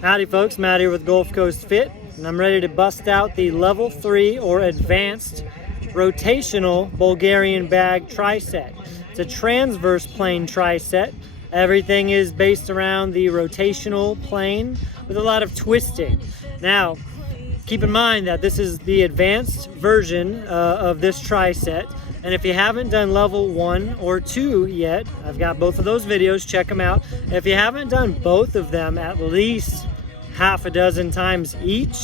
Howdy folks, Matt here with Gulf Coast Fit, and I'm ready to bust out the level 3 or advanced rotational Bulgarian bag tri-set. It's a transverse plane tri-set. Everything is based around the rotational plane with a lot of twisting. Now, keep in mind that this is the advanced version of this tri-set. And if you haven't done level 1 or 2 yet, I've got both of those videos, check them out. If you haven't done both of them at least half a dozen times each,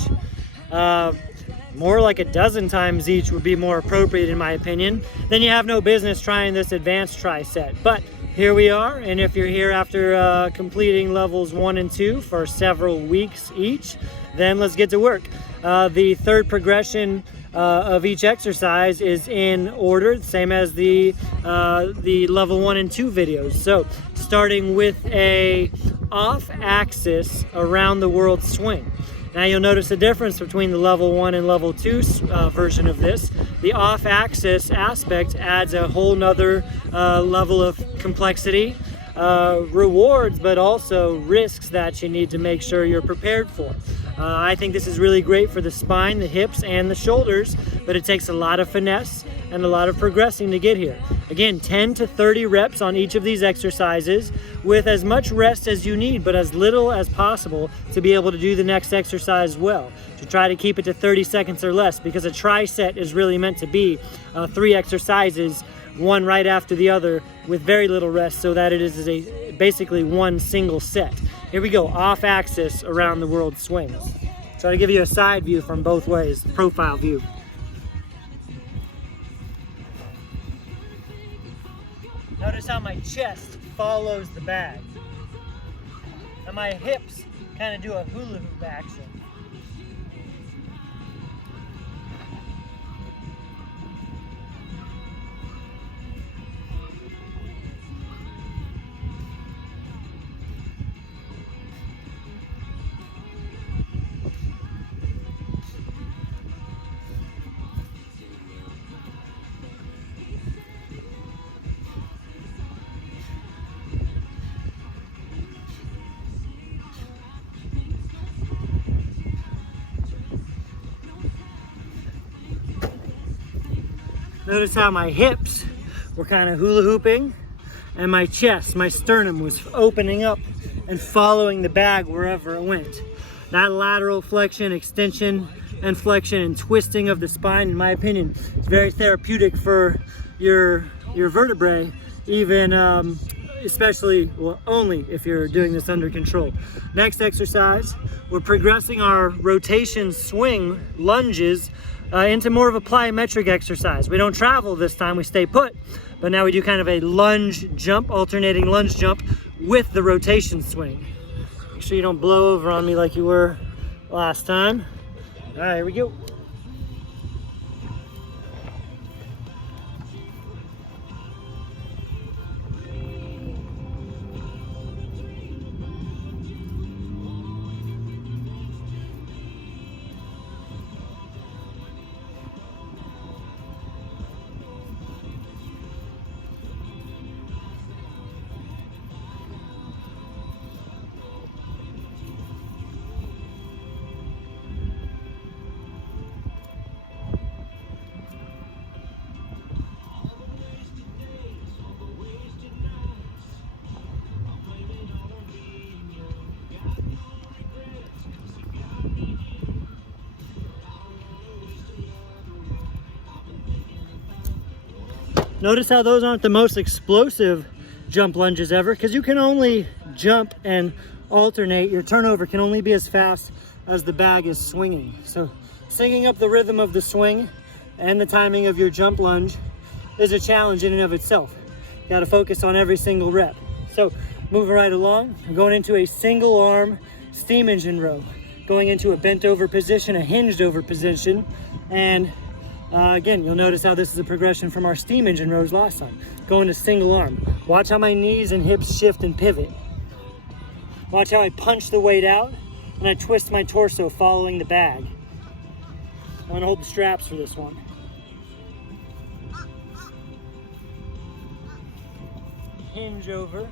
more like a dozen times each would be more appropriate in my opinion, then you have no business trying this advanced tri-set. But here we are, and if you're here after completing levels 1 and 2 for several weeks each, then let's get to work. The third progression of each exercise is in order, same as the level 1 and 2 videos. So starting with a off-axis around the world swing. Now you'll notice the difference between the level 1 and level 2 version of this. The off-axis aspect adds a whole nother level of complexity, rewards, but also risks that you need to make sure you're prepared for. I think this is really great for the spine, the hips, and the shoulders, but it takes a lot of finesse and a lot of progressing to get here. Again, 10 to 30 reps on each of these exercises with as much rest as you need, but as little as possible to be able to do the next exercise well. To try to keep it to 30 seconds or less, because a tri-set is really meant to be 3 exercises, one right after the other with very little rest, so that it is basically one single set. Here we go, off axis around the world swing. Try to give you a side view from both ways, profile view. Notice how my chest follows the bag. And my hips kind of do a hula hoop action. Notice how my hips were kind of hula hooping and my chest, my sternum was opening up and following the bag wherever it went. That lateral flexion, extension, and flexion and twisting of the spine, in my opinion, is very therapeutic for your vertebrae, even especially, well, only if you're doing this under control. Next exercise, we're progressing our rotation swing lunges into more of a plyometric exercise. We don't travel this time, we stay put, but now we do kind of a lunge jump, alternating lunge jump with the rotation swing. Make sure you don't blow over on me like you were last time. All right, here we go. Notice how those aren't the most explosive jump lunges ever, because you can only jump and alternate. Your turnover can only be as fast as the bag is swinging. So syncing up the rhythm of the swing and the timing of your jump lunge is a challenge in and of itself. You got to focus on every single rep. So moving right along, I'm going into a single arm steam engine row, going into a bent over position, a hinged over position, and again, you'll notice how this is a progression from our steam engine rows last time. Going to single arm. Watch how my knees and hips shift and pivot. Watch how I punch the weight out and I twist my torso following the bag. I'm gonna hold the straps for this one. Hinge over.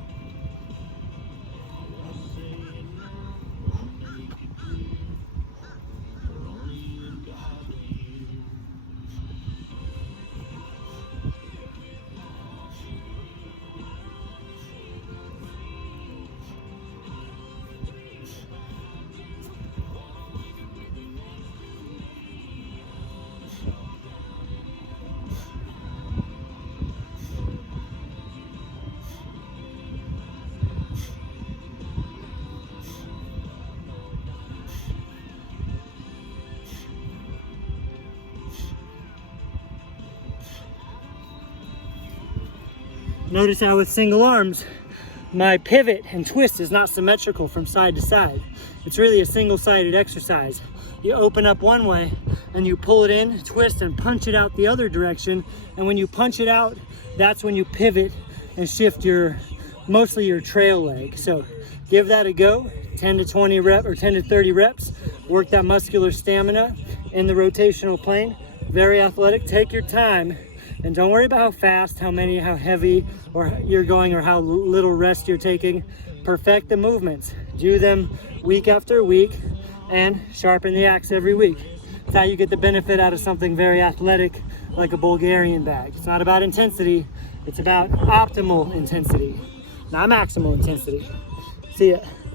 Notice how with single arms, my pivot and twist is not symmetrical from side to side. It's really a single-sided exercise. You open up one way and you pull it in, twist, and punch it out the other direction. And when you punch it out, that's when you pivot and shift mostly your trail leg. So give that a go. 10 to 20 reps or 10 to 30 reps. Work that muscular stamina in the rotational plane. Very athletic. Take your time. And don't worry about how fast, how heavy or you're going, or how little rest you're taking. Perfect the movements. Do them week after week and sharpen the axe every week. That's how you get the benefit out of something very athletic like a Bulgarian bag. It's not about intensity, it's about optimal intensity, not maximal intensity. See ya.